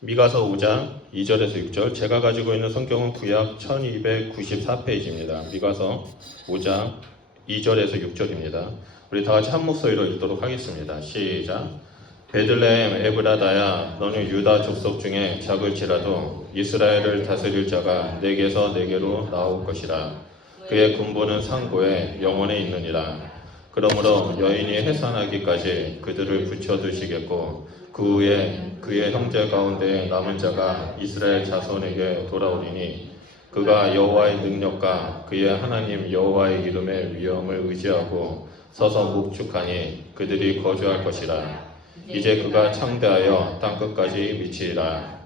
미가서 5장 2절에서 6절. 제가 가지고 있는 성경은 구약 1294페이지입니다. 미가서 5장 2절에서 6절입니다. 우리 다 같이 한 목소리로 읽도록 하겠습니다. 시작. 베들레헴 에브라다야, 너는 유다 족속 중에 작을지라도 이스라엘을 다스릴 자가 내게서 내게로 나올 것이라. 그의 군부는 상고에 영원에 있느니라. 그러므로 여인이 해산하기까지 그들을 붙여두시겠고 그 후에 그의 형제 가운데 남은 자가 이스라엘 자손에게 돌아오리니 그가 여호와의 능력과 그의 하나님 여호와의 이름의 위엄을 의지하고 서서 묵축하니 그들이 거주할 것이라. 이제 그가 창대하여 땅끝까지 미치리라.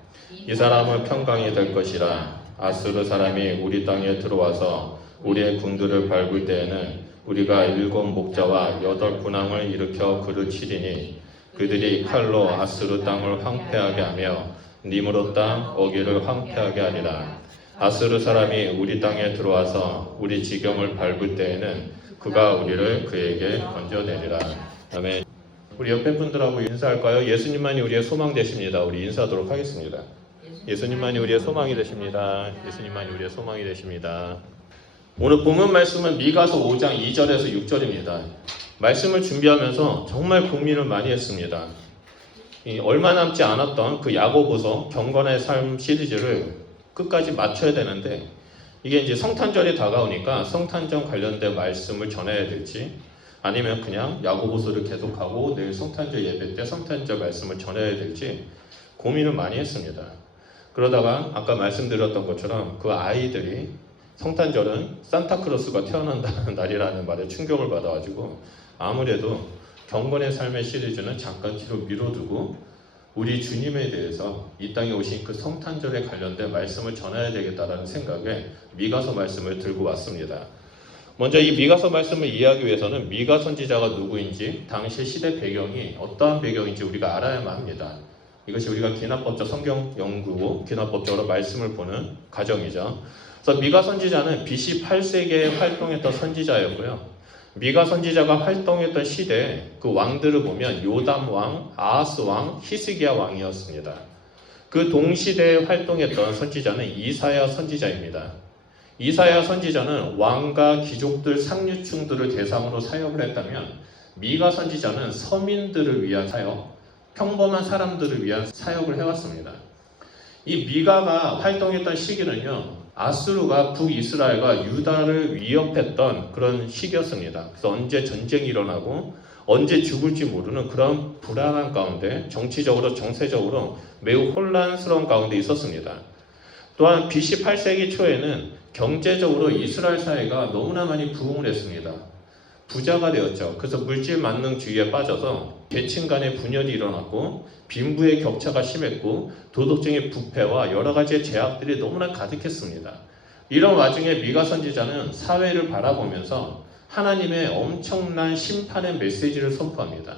이 사람은 평강이 될 것이라. 아수르 사람이 우리 땅에 들어와서 우리의 궁들을 밟을 때에는 우리가 7 목자와 8 군왕을 일으켜 그를 치리니 그들이 칼로 아수르 땅을 황폐하게 하며 니므롯 땅 어기를 황폐하게 하리라. 아수르 사람이 우리 땅에 들어와서 우리 지경을 밟을 때에는 그가 우리를 그에게 건져내리라. 아멘. 우리 옆에 분들하고 인사할까요? 예수님만이 우리의 소망 되십니다. 우리 인사하도록 하겠습니다. 예수님만이 우리의 소망이 되십니다. 예수님만이 우리의 소망이 되십니다. 오늘 본문 말씀은 미가서 5장 2절에서 6절입니다. 말씀을 준비하면서 정말 고민을 많이 했습니다. 얼마 남지 않았던 그 야고보서 경건의 삶 시리즈를 끝까지 마쳐야 되는데 이게 이제 성탄절이 다가오니까 성탄절 관련된 말씀을 전해야 될지 아니면 그냥 야고보서를 계속하고 내일 성탄절 예배 때 성탄절 말씀을 전해야 될지 고민을 많이 했습니다. 그러다가 아까 말씀드렸던 것처럼 그 아이들이 성탄절은 산타크로스가 태어난다는 날이라는 말에 충격을 받아가지고 아무래도 경건의 삶의 시리즈는 잠깐 뒤로 미뤄두고 우리 주님에 대해서 이 땅에 오신 그 성탄절에 관련된 말씀을 전해야 되겠다라는 생각에 미가서 말씀을 들고 왔습니다. 먼저 이 미가서 말씀을 이해하기 위해서는 미가 선지자가 누구인지 당시 시대 배경이 어떠한 배경인지 우리가 알아야만 합니다. 이것이 우리가 기납법적 성경 연구고 기납법적으로 말씀을 보는 과정이죠. 그래서 미가 선지자는 BC 8세기에 활동했던 선지자였고요. 미가 선지자가 활동했던 시대에 그 왕들을 보면 요담 왕, 아하스 왕, 히스기야 왕이었습니다. 그 동시대에 활동했던 선지자는 이사야 선지자입니다. 이사야 선지자는 왕과 귀족들, 상류층들을 대상으로 사역을 했다면 미가 선지자는 서민들을 위한 사역, 평범한 사람들을 위한 사역을 해왔습니다. 이 미가가 활동했던 시기는요, 아수르가 북이스라엘과 유다를 위협했던 그런 시기였습니다. 그래서 언제 전쟁이 일어나고 언제 죽을지 모르는 그런 불안한 가운데 정치적으로 정세적으로 매우 혼란스러운 가운데 있었습니다. 또한 BC 8세기 초에는 경제적으로 이스라엘 사회가 너무나 많이 부흥을 했습니다. 부자가 되었죠. 그래서 물질 만능주의에 빠져서 계층 간의 분열이 일어났고 빈부의 격차가 심했고 도덕적인 부패와 여러 가지의 제약들이 너무나 가득했습니다. 이런 와중에 미가 선지자는 사회를 바라보면서 하나님의 엄청난 심판의 메시지를 선포합니다.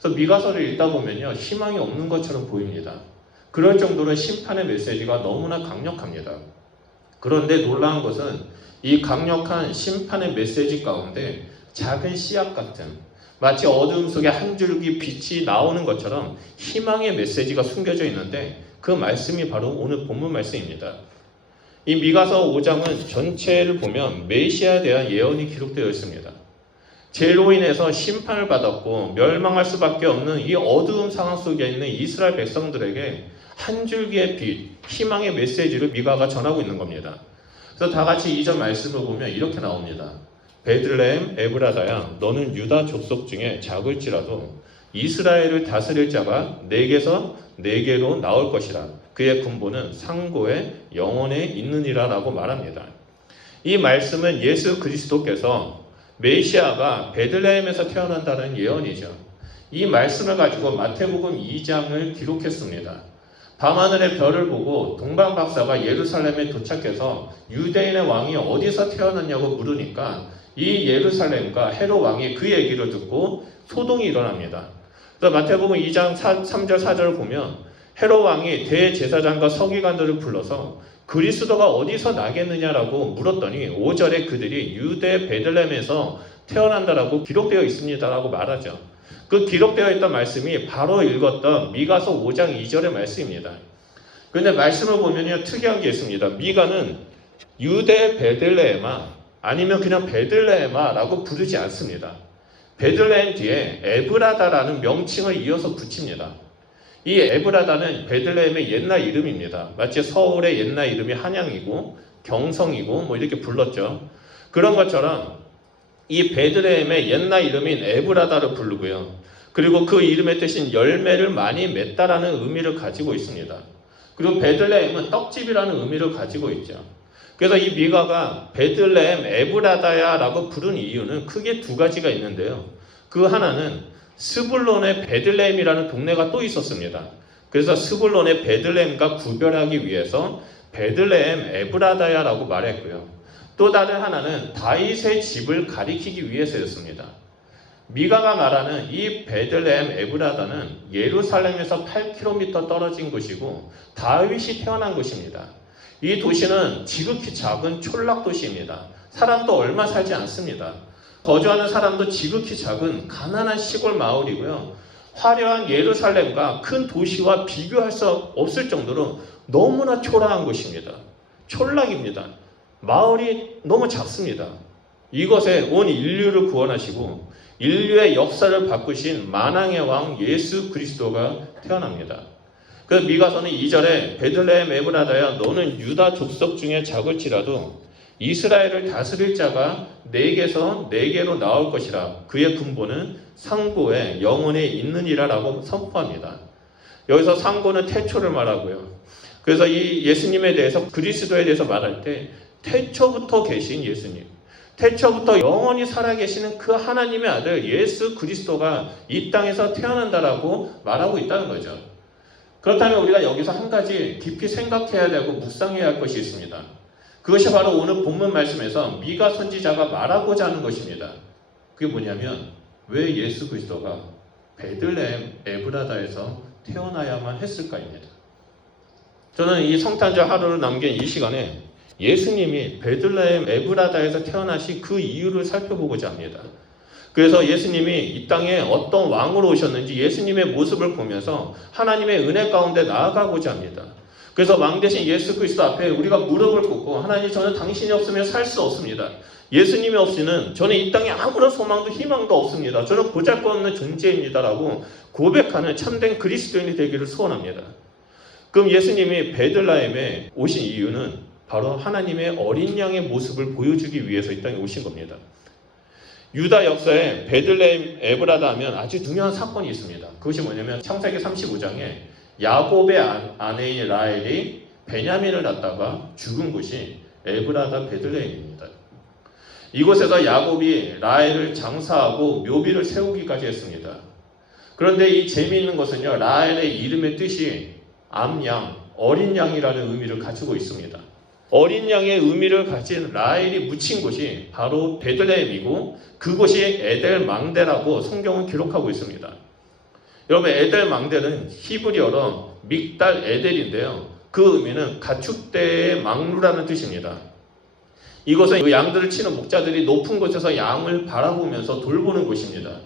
그래서 미가서를 읽다 보면요, 희망이 없는 것처럼 보입니다. 그럴 정도로 심판의 메시지가 너무나 강력합니다. 그런데 놀라운 것은 이 강력한 심판의 메시지 가운데 작은 씨앗 같은 마치 어두움 속에 한 줄기 빛이 나오는 것처럼 희망의 메시지가 숨겨져 있는데 그 말씀이 바로 오늘 본문 말씀입니다. 이 미가서 5장은 전체를 보면 메시아에 대한 예언이 기록되어 있습니다. 죄로 인해서 심판을 받았고 멸망할 수밖에 없는 이 어두운 상황 속에 있는 이스라엘 백성들에게 한 줄기의 빛, 희망의 메시지를 미가가 전하고 있는 겁니다. 그래서 다 같이 2절 말씀을 보면 이렇게 나옵니다. 베들레헴 에브라다야, 너는 유다 족속 중에 작을지라도 이스라엘을 다스릴 자가 내게서 내게로 나올 것이라. 그의 군부는 상고에 영원에 있느니라 라고 말합니다. 이 말씀은 예수 그리스도께서 메시아가 베들레헴에서 태어난다는 예언이죠. 이 말씀을 가지고 마태복음 2장을 기록했습니다. 밤하늘의 별을 보고 동방박사가 예루살렘에 도착해서 유대인의 왕이 어디서 태어났냐고 물으니까 이 예루살렘과 헤롯 왕이 그 얘기를 듣고 소동이 일어납니다. 그래서 마태복음 2장 3절 4절을 보면 헤롯 왕이 대제사장과 서기관들을 불러서 그리스도가 어디서 나겠느냐라고 물었더니 5절에 그들이 유대 베들레헴에서 태어난다라고 기록되어 있습니다라고 말하죠. 그 기록되어 있던 말씀이 바로 읽었던 미가서 5장 2절의 말씀입니다. 그런데 말씀을 보면요, 특이한 게 있습니다. 미가는 유대 베들레헴아 아니면 그냥 베들레헴아라고 부르지 않습니다. 베들레헴 뒤에 에브라다라는 명칭을 이어서 붙입니다. 이 에브라다는 베들레헴의 옛날 이름입니다. 마치 서울의 옛날 이름이 한양이고 경성이고 뭐 이렇게 불렀죠. 그런 것처럼 이 베들레헴의 옛날 이름인 에브라다를 부르고요. 그리고 그 이름의 뜻인 열매를 많이 맺다라는 의미를 가지고 있습니다. 그리고 베들레헴은 떡집이라는 의미를 가지고 있죠. 그래서 이 미가가 베들레헴 에브라다야라고 부른 이유는 크게 두 가지가 있는데요. 그 하나는 스불론의 베들레헴이라는 동네가 또 있었습니다. 그래서 스불론의 베들레헴과 구별하기 위해서 베들레헴 에브라다야라고 말했고요. 또 다른 하나는 다윗의 집을 가리키기 위해서였습니다. 미가가 말하는 이 베들레헴 에브라다는 예루살렘에서 8km 떨어진 곳이고 다윗이 태어난 곳입니다. 이 도시는 지극히 작은 촌락 도시입니다. 사람도 얼마 살지 않습니다. 거주하는 사람도 지극히 작은 가난한 시골 마을이고요. 화려한 예루살렘과 큰 도시와 비교할 수 없을 정도로 너무나 초라한 곳입니다. 촌락입니다. 마을이 너무 작습니다. 이것에 온 인류를 구원하시고 인류의 역사를 바꾸신 만왕의 왕 예수 그리스도가 태어납니다. 그래서 미가서는 2절에 베들레헴 에브라다야 너는 유다 족속 중에 작을지라도 이스라엘을 다스릴 자가 내게서 내게로 나올 것이라 그의 근본은 상고에 영원에 있느니라 라고 선포합니다. 여기서 상고는 태초를 말하고요. 그래서 이 예수님에 대해서 그리스도에 대해서 말할 때 태초부터 계신 예수님, 태초부터 영원히 살아계시는 그 하나님의 아들 예수 그리스도가 이 땅에서 태어난다라고 말하고 있다는 거죠. 그렇다면 우리가 여기서 한 가지 깊이 생각해야 되고 묵상해야 할 것이 있습니다. 그것이 바로 오늘 본문 말씀에서 미가 선지자가 말하고자 하는 것입니다. 그게 뭐냐면 왜 예수 그리스도가 베들레헴 에브라다에서 태어나야만 했을까입니다. 저는 이 성탄절 하루를 남긴 이 시간에 예수님이 베들레헴 에브라다에서 태어나신 그 이유를 살펴보고자 합니다. 그래서 예수님이 이 땅에 어떤 왕으로 오셨는지 예수님의 모습을 보면서 하나님의 은혜 가운데 나아가고자 합니다. 그래서 왕 대신 예수 그리스도 앞에 우리가 무릎을 꿇고 하나님 저는 당신이 없으면 살 수 없습니다. 예수님이 없이는 저는 이 땅에 아무런 소망도 희망도 없습니다. 저는 보잘것없는 존재입니다라고 고백하는 참된 그리스도인이 되기를 소원합니다. 그럼 예수님이 베들레헴에 오신 이유는 바로 하나님의 어린 양의 모습을 보여주기 위해서 이 땅에 오신 겁니다. 유다 역사에 베들레헴 에브라다 하면 아주 중요한 사건이 있습니다. 그것이 뭐냐면 창세기 35장에 야곱의 아내인 라헬이 베냐민을 낳다가 죽은 곳이 에브라다 베들레헴입니다. 이곳에서 야곱이 라헬을 장사하고 묘비를 세우기까지 했습니다. 그런데 이 재미있는 것은요, 라헬의 이름의 뜻이 암양, 어린 양이라는 의미를 가지고 있습니다. 어린 양의 의미를 가진 라헬이 묻힌 곳이 바로 베들레헴이고 그곳이 에델망대라고 성경은 기록하고 있습니다. 여러분, 에델망대는 히브리어로 믹달 에델인데요. 그 의미는 가축대의 망루라는 뜻입니다. 이곳은 그 양들을 치는 목자들이 높은 곳에서 양을 바라보면서 돌보는 곳입니다.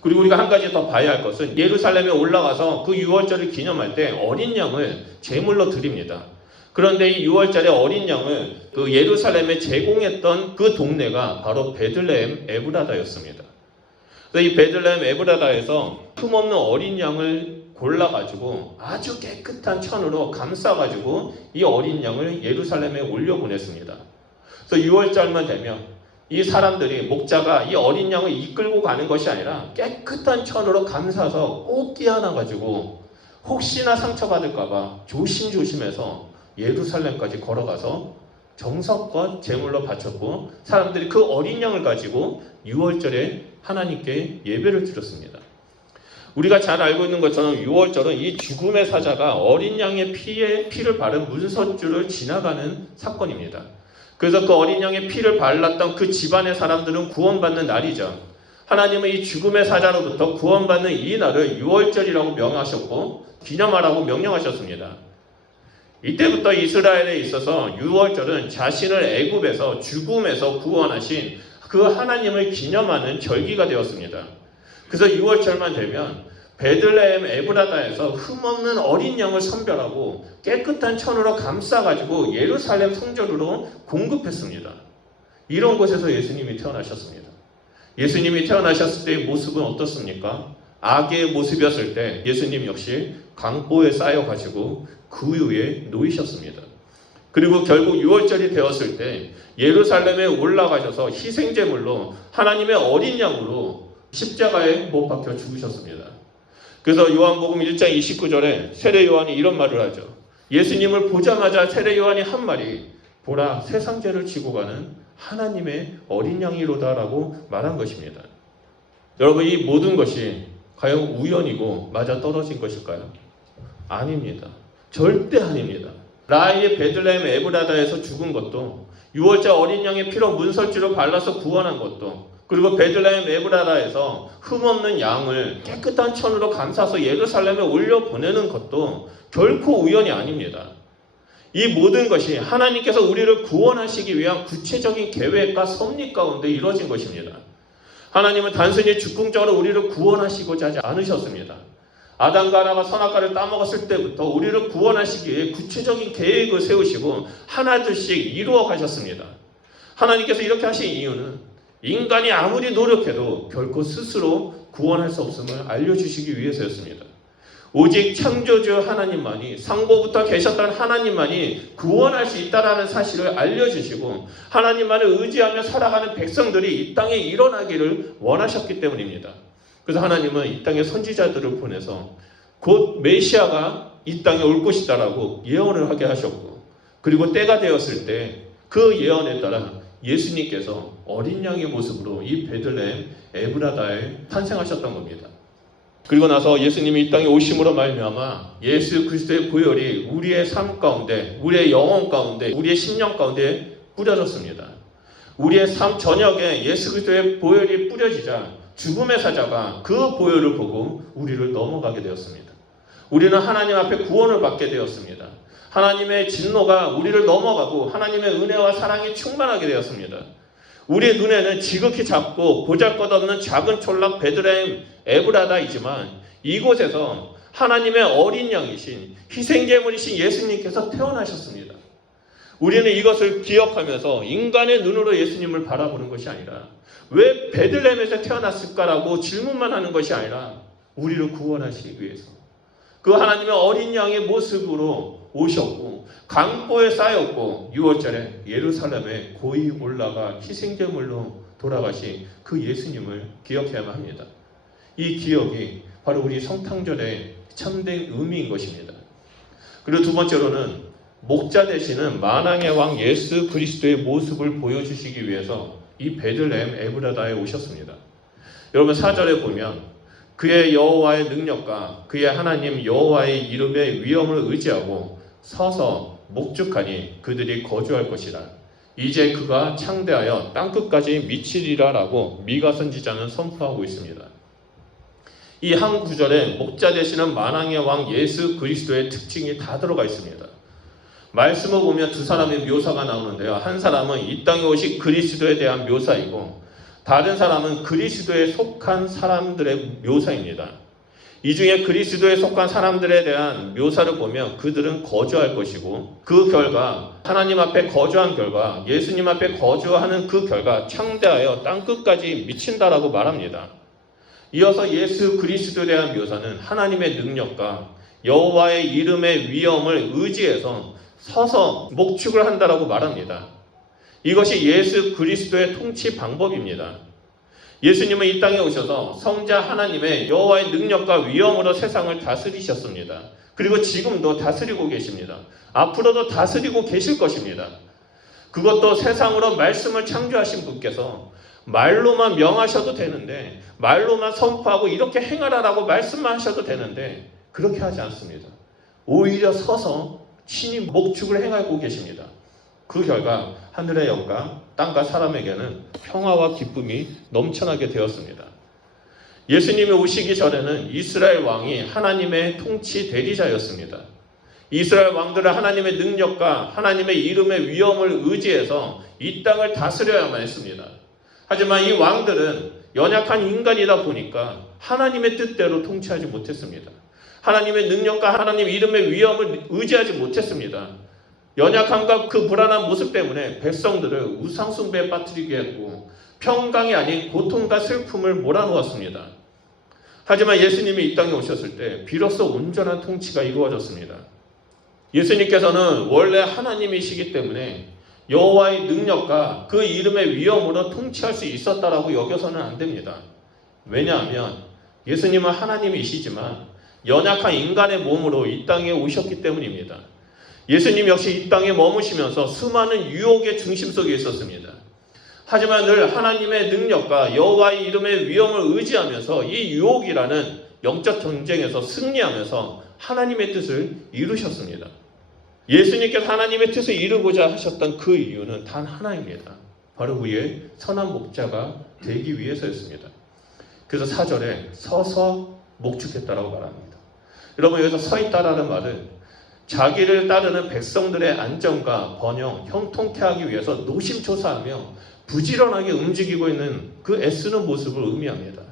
그리고 우리가 한 가지 더 봐야 할 것은 예루살렘에 올라가서 그 유월절을 기념할 때 어린 양을 제물로 드립니다. 그런데 이 6월절에 어린 양을 그 예루살렘에 제공했던 그 동네가 바로 베들레헴 에브라다였습니다. 그래서 이 베들레헴 에브라다에서 흠없는 어린 양을 골라가지고 아주 깨끗한 천으로 감싸가지고 이 어린 양을 예루살렘에 올려보냈습니다. 그래서 6월절만 되면 이 사람들이 목자가 이 어린 양을 이끌고 가는 것이 아니라 깨끗한 천으로 감싸서 꼭 끼안아가지고 혹시나 상처받을까봐 조심조심해서 예루살렘까지 걸어가서 정성껏 제물로 바쳤고 사람들이 그 어린 양을 가지고 6월절에 하나님께 예배를 드렸습니다. 우리가 잘 알고 있는 것처럼 6월절은 이 죽음의 사자가 어린 양의 피를 바른 문선줄을 지나가는 사건입니다. 그래서 그 어린 양의 피를 발랐던 그 집안의 사람들은 구원받는 날이죠. 하나님은 이 죽음의 사자로부터 구원받는 이 날을 6월절이라고 명하셨고 기념하라고 명령하셨습니다. 이때부터 이스라엘에 있어서 6월절은 자신을 애굽에서 죽음에서 구원하신 그 하나님을 기념하는 절기가 되었습니다. 그래서 6월절만 되면 베들레헴 에브라다에서 흠없는 어린 양을 선별하고 깨끗한 천으로 감싸가지고 예루살렘 성전으로 공급했습니다. 이런 곳에서 예수님이 태어나셨습니다. 예수님이 태어나셨을 때의 모습은 어떻습니까? 아기의 모습이었을 때 예수님 역시 강보에 쌓여가지고 그 위에 놓이셨습니다. 그리고 결국 6월절이 되었을 때 예루살렘에 올라가셔서 희생제물로 하나님의 어린 양으로 십자가에 못 박혀 죽으셨습니다. 그래서 요한복음 1장 29절에 세례 요한이 이런 말을 하죠. 예수님을 보자마자 세례 요한이 한 말이 보라 세상 죄를 지고 가는 하나님의 어린 양이로다라고 말한 것입니다. 여러분 이 모든 것이 과연 우연이고 맞아 떨어진 것일까요? 아닙니다. 절대 아닙니다. 라인이 베들레헴 에브라다에서 죽은 것도 6월절 어린 양의 피로 문설주로 발라서 구원한 것도 그리고 베들레헴 에브라다에서 흠없는 양을 깨끗한 천으로 감싸서 예루살렘에 올려보내는 것도 결코 우연이 아닙니다. 이 모든 것이 하나님께서 우리를 구원하시기 위한 구체적인 계획과 섭리 가운데 이루어진 것입니다. 하나님은 단순히 즉흥적으로 우리를 구원하시고자 하지 않으셨습니다. 아담과 하나가 선악과를 따먹었을 때부터 우리를 구원하시기 위해 구체적인 계획을 세우시고 하나둘씩 이루어 가셨습니다. 하나님께서 이렇게 하신 이유는 인간이 아무리 노력해도 결코 스스로 구원할 수 없음을 알려주시기 위해서였습니다. 오직 창조주 하나님만이 상고부터 계셨던 하나님만이 구원할 수 있다는 사실을 알려주시고 하나님만을 의지하며 살아가는 백성들이 이 땅에 일어나기를 원하셨기 때문입니다. 그래서 하나님은 이 땅에 선지자들을 보내서 곧 메시아가 이 땅에 올 것이다라고 예언을 하게 하셨고 그리고 때가 되었을 때 그 예언에 따라 예수님께서 어린 양의 모습으로 이 베들레헴 에브라다에 탄생하셨던 겁니다. 그리고 나서 예수님이 이 땅에 오심으로 말미암아 예수 그리스도의 보혈이 우리의 삶 가운데, 우리의 영혼 가운데, 우리의 심령 가운데 뿌려졌습니다. 우리의 삶 저녁에 예수 그리스도의 보혈이 뿌려지자 죽음의 사자가 그 보혈을 보고 우리를 넘어가게 되었습니다. 우리는 하나님 앞에 구원을 받게 되었습니다. 하나님의 진노가 우리를 넘어가고 하나님의 은혜와 사랑이 충만하게 되었습니다. 우리의 눈에는 지극히 작고 보잘것없는 작은 촌락 베들레헴 에브라다이지만 이곳에서 하나님의 어린 양이신 희생제물이신 예수님께서 태어나셨습니다. 우리는 이것을 기억하면서 인간의 눈으로 예수님을 바라보는 것이 아니라 왜 베들레헴에서 태어났을까라고 질문만 하는 것이 아니라 우리를 구원하시기 위해서 그 하나님의 어린 양의 모습으로 오셨고 강보에 쌓였고 6월절에 예루살렘에 고이 올라가 희생제물로 돌아가신 그 예수님을 기억해야만 합니다. 이 기억이 바로 우리 성탄절의 참된 의미인 것입니다. 그리고 두 번째로는 목자 되시는 만왕의 왕 예수 그리스도의 모습을 보여주시기 위해서 이 베들레헴 에브라다에 오셨습니다. 여러분 4절에 보면 그의 여호와의 능력과 그의 하나님 여호와의 이름의 위엄을 의지하고 서서 목축하니 그들이 거주할 것이라. 이제 그가 창대하여 땅끝까지 미치리라 라고 미가 선지자는 선포하고 있습니다. 이 한 구절에 목자 되시는 만왕의 왕 예수 그리스도의 특징이 다 들어가 있습니다. 말씀을 보면 두 사람의 묘사가 나오는데요. 한 사람은 이 땅에 오신 그리스도에 대한 묘사이고 다른 사람은 그리스도에 속한 사람들의 묘사입니다. 이 중에 그리스도에 속한 사람들에 대한 묘사를 보면 그들은 거주할 것이고 그 결과 하나님 앞에 거주한 결과 예수님 앞에 거주하는 그 결과 창대하여 땅끝까지 미친다라고 말합니다. 이어서 예수 그리스도에 대한 묘사는 하나님의 능력과 여호와의 이름의 위엄을 의지해서 서서 목축을 한다라고 말합니다. 이것이 예수 그리스도의 통치 방법입니다. 예수님은 이 땅에 오셔서 성자 하나님의 여호와의 능력과 위엄으로 세상을 다스리셨습니다. 그리고 지금도 다스리고 계십니다. 앞으로도 다스리고 계실 것입니다. 그것도 세상으로 말씀을 창조하신 분께서 말로만 명하셔도 되는데 말로만 선포하고 이렇게 행하라라고 말씀만 하셔도 되는데 그렇게 하지 않습니다. 오히려 서서 친히 목축을 행하고 계십니다. 그 결과 하늘의 영과 땅과 사람에게는 평화와 기쁨이 넘쳐나게 되었습니다. 예수님이 오시기 전에는 이스라엘 왕이 하나님의 통치 대리자였습니다. 이스라엘 왕들은 하나님의 능력과 하나님의 이름의 위엄을 의지해서 이 땅을 다스려야만 했습니다. 하지만 이 왕들은 연약한 인간이다 보니까 하나님의 뜻대로 통치하지 못했습니다. 하나님의 능력과 하나님 이름의 위엄을 의지하지 못했습니다. 연약함과 그 불안한 모습 때문에 백성들을 우상숭배에 빠뜨리게 했고 평강이 아닌 고통과 슬픔을 몰아넣었습니다. 하지만 예수님이 이 땅에 오셨을 때 비로소 온전한 통치가 이루어졌습니다. 예수님께서는 원래 하나님이시기 때문에 여호와의 능력과 그 이름의 위엄으로 통치할 수 있었다라고 여겨서는 안 됩니다. 왜냐하면 예수님은 하나님이시지만 연약한 인간의 몸으로 이 땅에 오셨기 때문입니다. 예수님 역시 이 땅에 머무시면서 수많은 유혹의 중심 속에 있었습니다. 하지만 늘 하나님의 능력과 여호와의 이름의 위엄을 의지하면서 이 유혹이라는 영적 전쟁에서 승리하면서 하나님의 뜻을 이루셨습니다. 예수님께서 하나님의 뜻을 이루고자 하셨던 그 이유는 단 하나입니다. 바로 우리의 선한 목자가 되기 위해서였습니다. 그래서 4절에 서서 목축했다라고 말합니다. 여러분, 여기서 서 있다라는 말은 자기를 따르는 백성들의 안전과 번영, 형통케 하기 위해서 노심초사하며 부지런하게 움직이고 있는 그 애쓰는 모습을 의미합니다.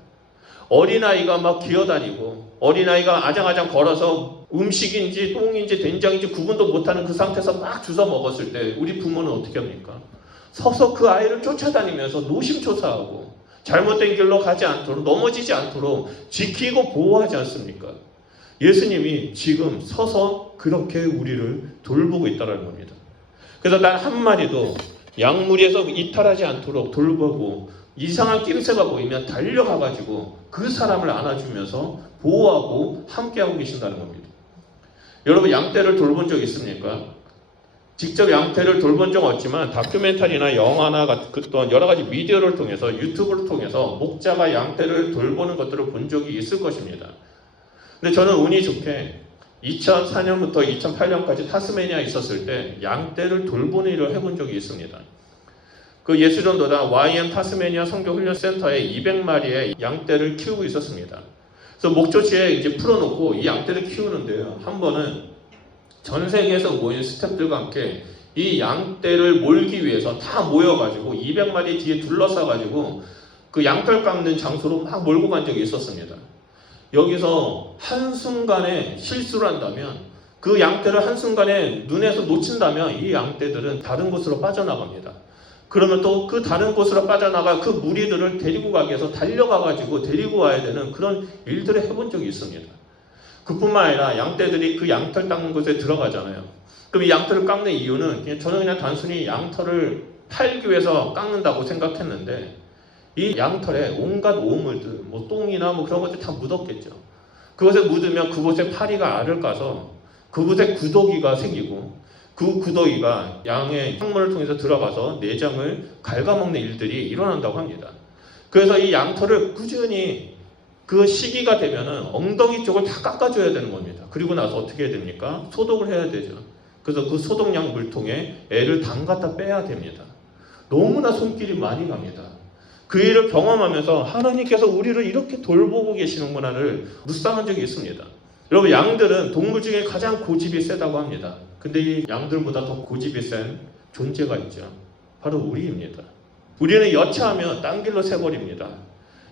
어린아이가 막 기어다니고 어린아이가 아장아장 걸어서 음식인지 똥인지 된장인지 구분도 못하는 그 상태에서 막 주워 먹었을 때 우리 부모는 어떻게 합니까? 서서 그 아이를 쫓아다니면서 노심초사하고 잘못된 길로 가지 않도록, 넘어지지 않도록 지키고 보호하지 않습니까? 예수님이 지금 서서 그렇게 우리를 돌보고 있다는 겁니다. 그래서 단 한 마리도 양무리에서 이탈하지 않도록 돌보고 이상한 낌새가 보이면 달려가가지고 그 사람을 안아주면서 보호하고 함께하고 계신다는 겁니다. 여러분, 양떼를 돌본 적 있습니까? 직접 양떼를 돌본 적 없지만 다큐멘터리나 영화나 같은 여러 가지 미디어를 통해서, 유튜브를 통해서 목자가 양떼를 돌보는 것들을 본 적이 있을 것입니다. 근데 저는 운이 좋게 2004년부터 2008년까지 타스메니아에 있었을 때 양떼를 돌보는 일을 해본 적이 있습니다. 그 예수전도단 YM 타스메니아 선교훈련센터에 200마리의 양떼를 키우고 있었습니다. 그래서 목조지에 이제 풀어놓고 이 양떼를 키우는데요. 한 번은 전 세계에서 모인 스태프들과 함께 이 양떼를 몰기 위해서 다 모여가지고 200마리 뒤에 둘러싸가지고 그 양털 깎는 장소로 막 몰고 간 적이 있었습니다. 여기서 한순간에 실수를 한다면, 그 양떼를 한순간에 눈에서 놓친다면 이 양떼들은 다른 곳으로 빠져나갑니다. 그러면 또 그 다른 곳으로 빠져나가 그 무리들을 데리고 가기 위해서 달려가가지고 데리고 와야 되는 그런 일들을 해본 적이 있습니다. 그뿐만 아니라 양떼들이 그 양털 닦는 곳에 들어가잖아요. 그럼 이 양털을 깎는 이유는 저는 그냥 단순히 양털을 팔기 위해서 깎는다고 생각했는데, 이 양털에 온갖 오물들, 뭐 똥이나 뭐 그런 것들 다 묻었겠죠. 그것에 묻으면 그곳에 파리가 알을 까서 그곳에 구더기가 생기고, 그 구더기가 양의 항문을 통해서 들어가서 내장을 갉아먹는 일들이 일어난다고 합니다. 그래서 이 양털을 꾸준히 그 시기가 되면은 엉덩이 쪽을 다 깎아줘야 되는 겁니다. 그리고 나서 어떻게 해야 됩니까? 소독을 해야 되죠. 그래서 그 소독약 물통에 애를 담갔다 빼야 됩니다. 너무나 손길이 많이 갑니다. 그 일을 경험하면서 하나님께서 우리를 이렇게 돌보고 계시는구나를 묵상한 적이 있습니다. 여러분, 양들은 동물 중에 가장 고집이 세다고 합니다. 근데 이 양들보다 더 고집이 센 존재가 있죠. 바로 우리입니다. 우리는 여차하면 딴 길로 새버립니다.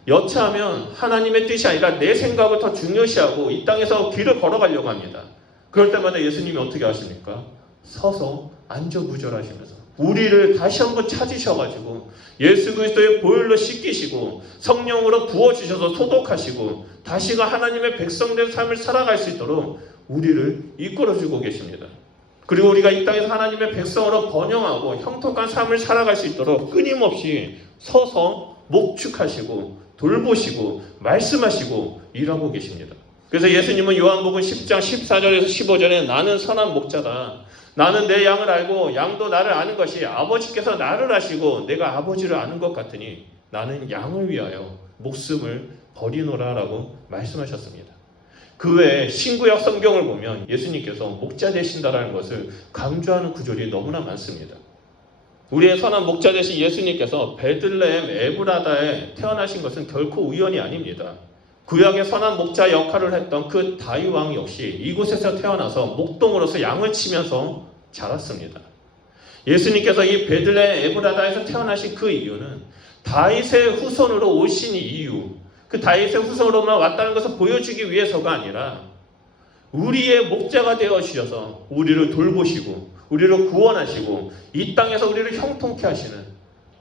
여차하면 하나님의 뜻이 아니라 내 생각을 더 중요시하고 이 땅에서 길을 걸어가려고 합니다. 그럴 때마다 예수님이 어떻게 하십니까? 서서 안절부절하시면서 우리를 다시 한번 찾으셔가지고 예수 그리스도의 보혈로 씻기시고 성령으로 부어주셔서 소독하시고 다시가 하나님의 백성된 삶을 살아갈 수 있도록 우리를 이끌어주고 계십니다. 그리고 우리가 이 땅에서 하나님의 백성으로 번영하고 형통한 삶을 살아갈 수 있도록 끊임없이 서서 목축하시고 돌보시고 말씀하시고 일하고 계십니다. 그래서 예수님은 요한복음 10장 14절에서 15절에 나는 선한 목자다. 나는 내 양을 알고 양도 나를 아는 것이 아버지께서 나를 아시고 내가 아버지를 아는 것 같으니 나는 양을 위하여 목숨을 버리노라 라고 말씀하셨습니다. 그 외에 신구약 성경을 보면 예수님께서 목자 되신다라는 것을 강조하는 구절이 너무나 많습니다. 우리의 선한 목자 되신 예수님께서 베들레헴 에브라다에 태어나신 것은 결코 우연이 아닙니다. 구약의 선한 목자 역할을 했던 그 다윗 왕 역시 이곳에서 태어나서 목동으로서 양을 치면서 자랐습니다. 예수님께서 이 베들레헴 에브라다에서 태어나신 그 이유는 다윗의 후손으로 오신 이유, 그 다윗의 후손으로만 왔다는 것을 보여주기 위해서가 아니라 우리의 목자가 되어 주셔서 우리를 돌보시고 우리를 구원하시고 이 땅에서 우리를 형통케 하시는,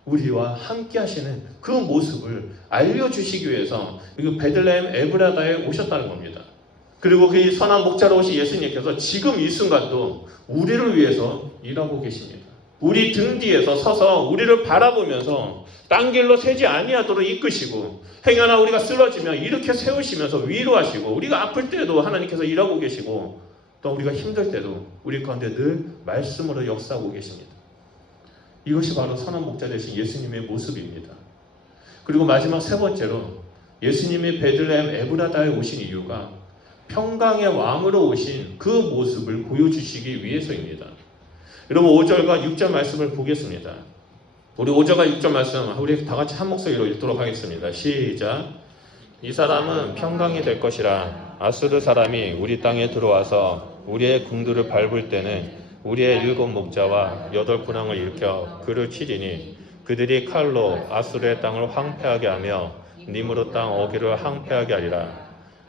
우리와 함께 하시는 그 모습을 알려주시기 위해서 베들레헴 에브라다에 오셨다는 겁니다. 그리고 그 선한 목자로 오신 예수님께서 지금 이 순간도 우리를 위해서 일하고 계십니다. 우리 등 뒤에서 서서 우리를 바라보면서 딴 길로 새지 아니하도록 이끄시고, 행여나 우리가 쓰러지면 이렇게 세우시면서 위로하시고, 우리가 아플 때도 하나님께서 일하고 계시고, 또 우리가 힘들 때도 우리 가운데 늘 말씀으로 역사하고 계십니다. 이것이 바로 선한 목자 되신 예수님의 모습입니다. 그리고 마지막 세 번째로 예수님이 베들레헴 에브라다에 오신 이유가 평강의 왕으로 오신 그 모습을 보여주시기 위해서입니다. 여러분 5절과 6절 말씀을 보겠습니다. 우리 5절과 6절 말씀 우리 다 같이 한 목소리로 읽도록 하겠습니다. 시작. 이 사람은 평강이 될 것이라. 아수르 사람이 우리 땅에 들어와서 우리의 궁들을 밟을 때는 우리의 7 목자와 8 군왕을 일으켜 그를 치리니 그들이 칼로 아수르의 땅을 황폐하게 하며 니므롯 땅 어귀를 황폐하게 하리라.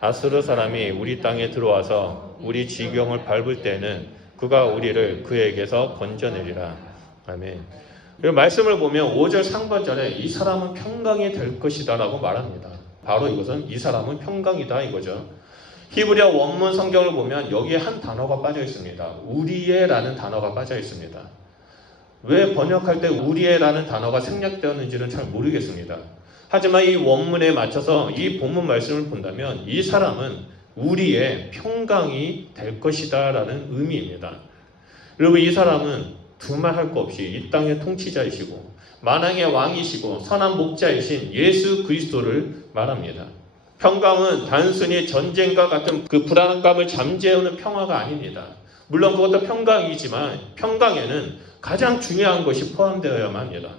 아수르 사람이 우리 땅에 들어와서 우리 지경을 밟을 때는 그가 우리를 그에게서 건져내리라. 아멘. 이 말씀을 보면 5절 상반절에 이 사람은 평강이 될 것이다 라고 말합니다. 바로 이것은 이 사람은 평강이다 이거죠. 히브리어 원문 성경을 보면 여기에 한 단어가 빠져 있습니다. 우리의 라는 단어가 빠져 있습니다. 왜 번역할 때 우리의 라는 단어가 생략되었는지는 잘 모르겠습니다. 하지만 이 원문에 맞춰서 이 본문 말씀을 본다면 이 사람은 우리의 평강이 될 것이다 라는 의미입니다. 여러분 이 사람은 두말할 거 없이 이 땅의 통치자이시고 만왕의 왕이시고 선한 목자이신 예수 그리스도를 말합니다. 평강은 단순히 전쟁과 같은 그 불안감을 잠재우는 평화가 아닙니다. 물론 그것도 평강이지만 평강에는 가장 중요한 것이 포함되어야만 합니다.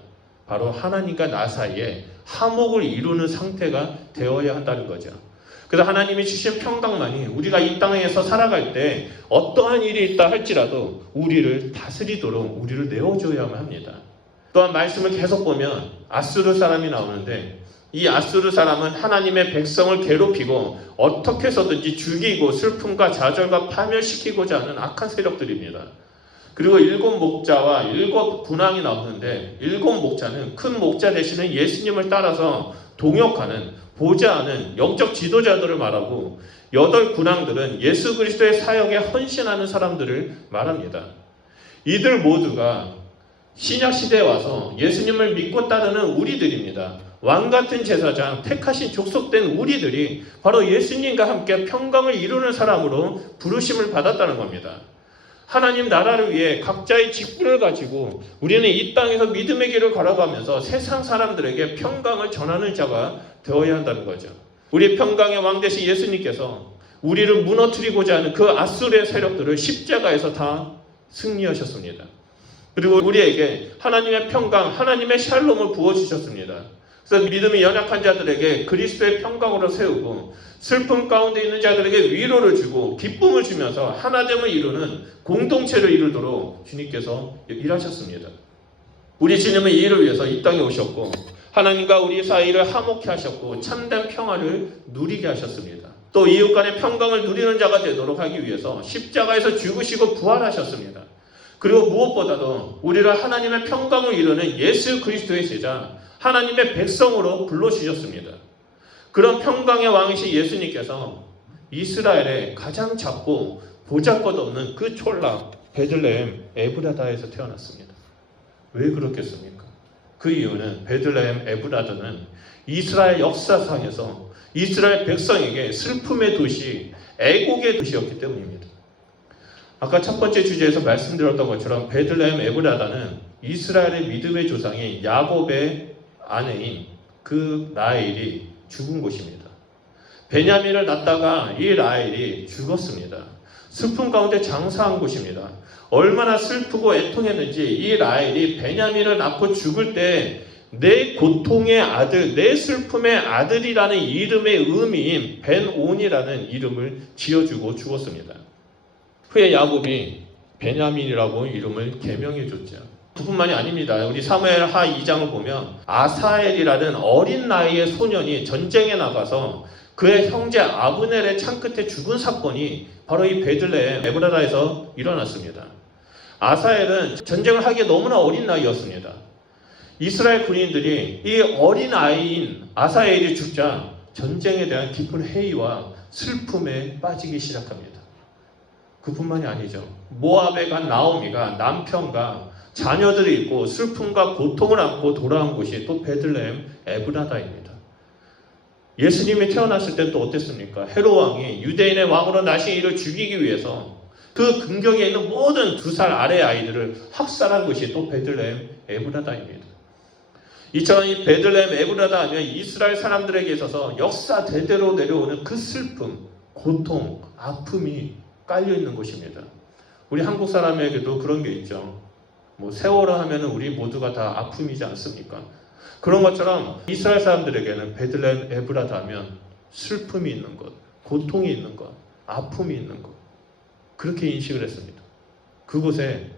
바로 하나님과 나 사이에 화목을 이루는 상태가 되어야 한다는 거죠. 그래서 하나님이 주신 평강만이 우리가 이 땅에서 살아갈 때 어떠한 일이 있다 할지라도 우리를 다스리도록 우리를 내어줘야만 합니다. 또한 말씀을 계속 보면 아수르 사람이 나오는데 이 아수르 사람은 하나님의 백성을 괴롭히고 어떻게 해서든지 죽이고 슬픔과 좌절과 파멸시키고자 하는 악한 세력들입니다. 그리고 7 목자와 7 군왕이 나오는데 7 목자는 큰 목자 되시는 예수님을 따라서 동역하는 보좌하는 영적 지도자들을 말하고 8 군왕들은 예수 그리스도의 사역에 헌신하는 사람들을 말합니다. 이들 모두가 신약 시대에 와서 예수님을 믿고 따르는 우리들입니다. 왕같은 제사장, 택하신 족속된 우리들이 바로 예수님과 함께 평강을 이루는 사람으로 부르심을 받았다는 겁니다. 하나님 나라를 위해 각자의 직분을 가지고 우리는 이 땅에서 믿음의 길을 걸어가면서 세상 사람들에게 평강을 전하는 자가 되어야 한다는 거죠. 우리 평강의 왕 되신 예수님께서 우리를 무너뜨리고자 하는 그 아수르의 세력들을 십자가에서 다 승리하셨습니다. 그리고 우리에게 하나님의 평강, 하나님의 샬롬을 부어주셨습니다. 그래서 믿음이 연약한 자들에게 그리스도의 평강으로 세우고 슬픔 가운데 있는 자들에게 위로를 주고 기쁨을 주면서 하나됨을 이루는 공동체를 이루도록 주님께서 일하셨습니다. 우리 주님은 이 일을 위해서 이 땅에 오셨고 하나님과 우리 사이를 화목케 하셨고 참된 평화를 누리게 하셨습니다. 또 이웃 간의 평강을 누리는 자가 되도록 하기 위해서 십자가에서 죽으시고 부활하셨습니다. 그리고 무엇보다도 우리를 하나님의 평강을 이루는 예수 그리스도의 제자 하나님의 백성으로 불러주셨습니다. 그런 평강의 왕이신 예수님께서 이스라엘의 가장 작고 보잘것없는 그 촌락 베들레헴 에브라다에서 태어났습니다. 왜 그렇겠습니까? 그 이유는 베들레헴 에브라다는 이스라엘 역사상에서 이스라엘 백성에게 슬픔의 도시, 애곡의 도시였기 때문입니다. 아까 첫 번째 주제에서 말씀드렸던 것처럼 베들레헴 에브라다는 이스라엘의 믿음의 조상인 야곱의 아내인 그 라헬이 죽은 곳입니다. 베냐민을 낳다가 이 라헬이 죽었습니다. 슬픔 가운데 장사한 곳입니다. 얼마나 슬프고 애통했는지 이 라헬이 베냐민을 낳고 죽을 때 내 고통의 아들, 내 슬픔의 아들이라는 이름의 의미인 벤온이라는 이름을 지어주고 죽었습니다. 후에 야곱이 베냐민이라고 이름을 개명해 줬죠. 그뿐만이 아닙니다. 우리 사무엘하 2장을 보면 아사엘이라는 어린 나이의 소년이 전쟁에 나가서 그의 형제 아브넬의 창끝에 죽은 사건이 바로 이 베들레헴 에브라다에서 일어났습니다. 아사엘은 전쟁을 하기에 너무나 어린 나이였습니다. 이스라엘 군인들이 이 어린 아이인 아사엘이 죽자 전쟁에 대한 깊은 회의와 슬픔에 빠지기 시작합니다. 그뿐만이 아니죠. 모압에 간 나오미가 남편과 자녀들이 있고 슬픔과 고통을 안고 돌아온 곳이 또 베들레헴 에브라다입니다. 예수님이 태어났을 때 또 어땠습니까? 헤롯 왕이 유대인의 왕으로 나신 이를 죽이기 위해서 그 근경에 있는 모든 2살 아래 아이들을 학살한 곳이 또 베들레헴 에브라다입니다. 이처럼 이 베들레헴 에브라다 하면 이스라엘 사람들에게 있어서 역사 대대로 내려오는 그 슬픔, 고통, 아픔이 깔려 있는 곳입니다. 우리 한국 사람에게도 그런 게 있죠. 세월호 하면은 우리 모두가 다 아픔이지 않습니까? 그런 것처럼 이스라엘 사람들에게는 베들레헴 에브라다 하면 슬픔이 있는 것, 고통이 있는 것, 아픔이 있는 것, 그렇게 인식을 했습니다. 그곳에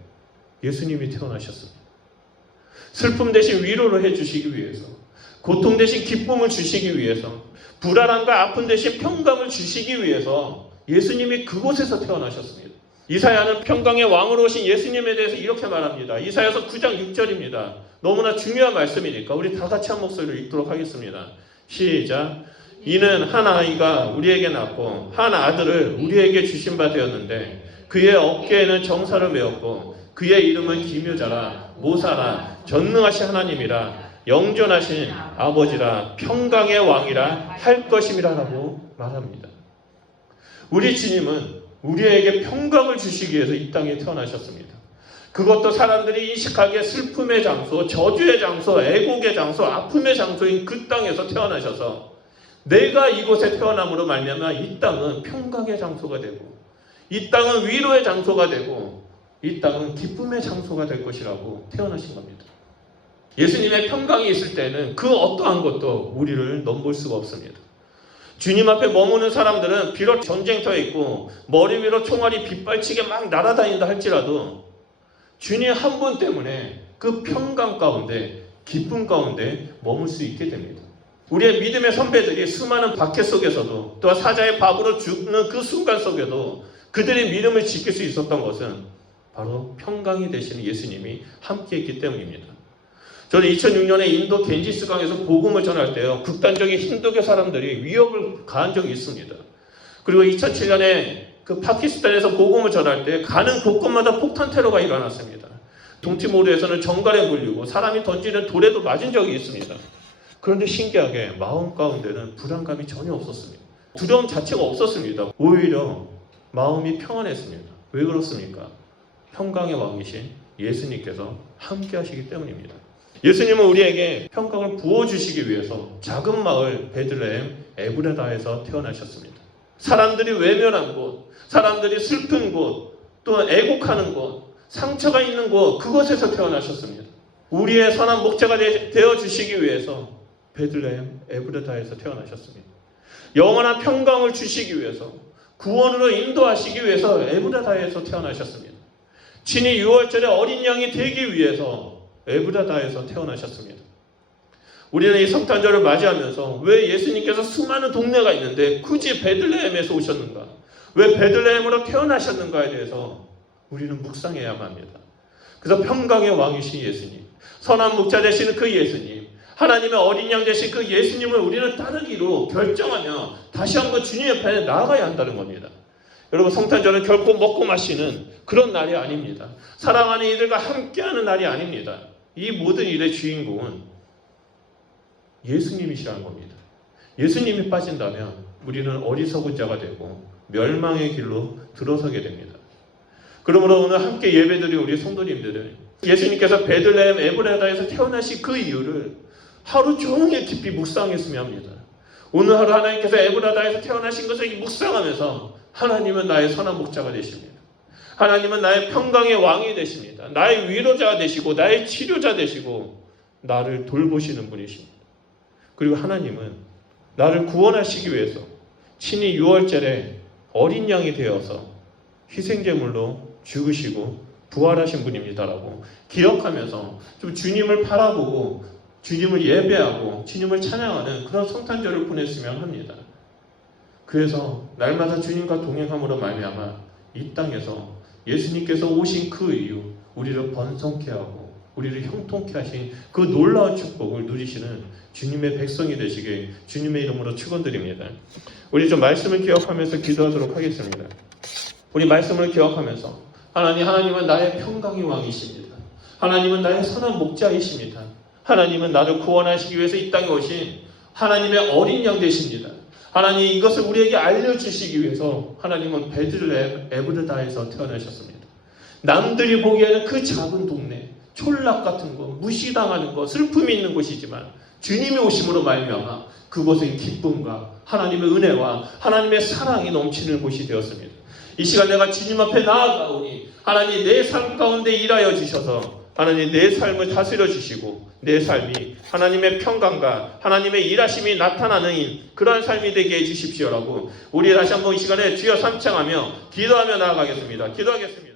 예수님이 태어나셨습니다. 슬픔 대신 위로를 해주시기 위해서, 고통 대신 기쁨을 주시기 위해서, 불안함과 아픔 대신 평강을 주시기 위해서 예수님이 그곳에서 태어나셨습니다. 이사야는 평강의 왕으로 오신 예수님에 대해서 이렇게 말합니다. 이사야서 9장 6절입니다. 너무나 중요한 말씀이니까 우리 다 같이 한 목소리로 읽도록 하겠습니다. 시작. 이는 한 아이가 우리에게 낳고 한 아들을 우리에게 주신 바 되었는데 그의 어깨에는 정사를 메었고 그의 이름은 기묘자라 모사라 전능하신 하나님이라 영존하신 아버지라 평강의 왕이라 할 것임이라 라고 말합니다. 우리 주님은 우리에게 평강을 주시기 위해서 이 땅에 태어나셨습니다. 그것도 사람들이 인식하기에 슬픔의 장소, 저주의 장소, 애곡의 장소, 아픔의 장소인 그 땅에서 태어나셔서 내가 이곳에 태어남으로 말미암아 이 땅은 평강의 장소가 되고 이 땅은 위로의 장소가 되고 이 땅은 기쁨의 장소가 될 것이라고 태어나신 겁니다. 예수님의 평강이 있을 때는 그 어떠한 것도 우리를 넘볼 수가 없습니다. 주님 앞에 머무는 사람들은 비록 전쟁터에 있고 머리 위로 총알이 빗발치게 막 날아다닌다 할지라도 주님 한 분 때문에 그 평강 가운데 기쁨 가운데 머물 수 있게 됩니다. 우리의 믿음의 선배들이 수많은 박해 속에서도 또 사자의 밥으로 죽는 그 순간 속에도 그들의 믿음을 지킬 수 있었던 것은 바로 평강이 되시는 예수님이 함께했기 때문입니다. 저는 2006년에 인도 겐지스강에서 복음을 전할 때요, 극단적인 힌두교 사람들이 위협을 가한 적이 있습니다. 그리고 2007년에 그 파키스탄에서 복음을 전할 때 가는 곳곳마다 폭탄 테러가 일어났습니다. 동티모르에서는 정갈에 물리고 사람이 던지는 돌에도 맞은 적이 있습니다. 그런데 신기하게 마음 가운데는 불안감이 전혀 없었습니다. 두려움 자체가 없었습니다. 오히려 마음이 평안했습니다. 왜 그렇습니까? 평강의 왕이신 예수님께서 함께 하시기 때문입니다. 예수님은 우리에게 평강을 부어주시기 위해서 작은 마을 베들레헴 에브라다에서 태어나셨습니다. 사람들이 외면한 곳, 사람들이 슬픈 곳, 또 애곡하는 곳, 상처가 있는 곳, 그곳에서 태어나셨습니다. 우리의 선한 목자가 되어주시기 위해서 베들레헴 에브라다에서 태어나셨습니다. 영원한 평강을 주시기 위해서, 구원으로 인도하시기 위해서 에브라다에서 태어나셨습니다. 친히 6월절에 어린 양이 되기 위해서 에브라다에서 태어나셨습니다. 우리는 이 성탄절을 맞이하면서 왜 예수님께서 수많은 동네가 있는데 굳이 베들레헴에서 오셨는가? 왜 베들레헴으로 태어나셨는가에 대해서 우리는 묵상해야만 합니다. 그래서 평강의 왕이신 예수님, 선한 목자 되시는 그 예수님, 하나님의 어린 양 되신 그 예수님을 우리는 따르기로 결정하며 다시 한번 주님 옆에 나아가야 한다는 겁니다. 여러분, 성탄절은 결코 먹고 마시는 그런 날이 아닙니다. 사랑하는 이들과 함께하는 날이 아닙니다. 이 모든 일의 주인공은 예수님이시라는 겁니다. 예수님이 빠진다면 우리는 어리석은 자가 되고 멸망의 길로 들어서게 됩니다. 그러므로 오늘 함께 예배드린 우리 성도님들은 예수님께서 베들레헴 에브라다에서 태어나신 그 이유를 하루 종일 깊이 묵상했으면 합니다. 오늘 하루 하나님께서 에브라다에서 태어나신 것을 묵상하면서 하나님은 나의 선한 목자가 되십니다. 하나님은 나의 평강의 왕이 되십니다. 나의 위로자가 되시고 나의 치료자 되시고 나를 돌보시는 분이십니다. 그리고 하나님은 나를 구원하시기 위해서 친히 6월절에 어린 양이 되어서 희생제물로 죽으시고 부활하신 분입니다라고 기억하면서 좀 주님을 바라보고 주님을 예배하고 주님을 찬양하는 그런 성탄절을 보냈으면 합니다. 그래서 날마다 주님과 동행함으로 말미암아 이 땅에서 예수님께서 오신 그 이유 우리를 번성케 하고 우리를 형통케 하신 그 놀라운 축복을 누리시는 주님의 백성이 되시길 주님의 이름으로 축원드립니다. 우리 좀 말씀을 기억하면서 기도하도록 하겠습니다. 우리 말씀을 기억하면서 하나님은 나의 평강의 왕이십니다. 하나님은 나의 선한 목자이십니다. 하나님은 나를 구원하시기 위해서 이 땅에 오신 하나님의 어린 양 되십니다. 하나님 이것을 우리에게 알려주시기 위해서 하나님은 베들레헴 에브르다에서 태어나셨습니다. 남들이 보기에는 그 작은 동네 촌락 같은 거, 무시당하는 거, 슬픔이 있는 곳이지만 주님이 오심으로 말미암아 그곳은 기쁨과 하나님의 은혜와 하나님의 사랑이 넘치는 곳이 되었습니다. 이 시간 내가 주님 앞에 나아가오니 하나님 내 삶 가운데 일하여 주셔서 하나님 내 삶을 다스려 주시고 내 삶이 하나님의 평강과 하나님의 일하심이 나타나는 그러한 삶이 되게 해주십시오라고 우리 다시 한번 이 시간에 주여 삼창하며 기도하며 나아가겠습니다. 기도하겠습니다.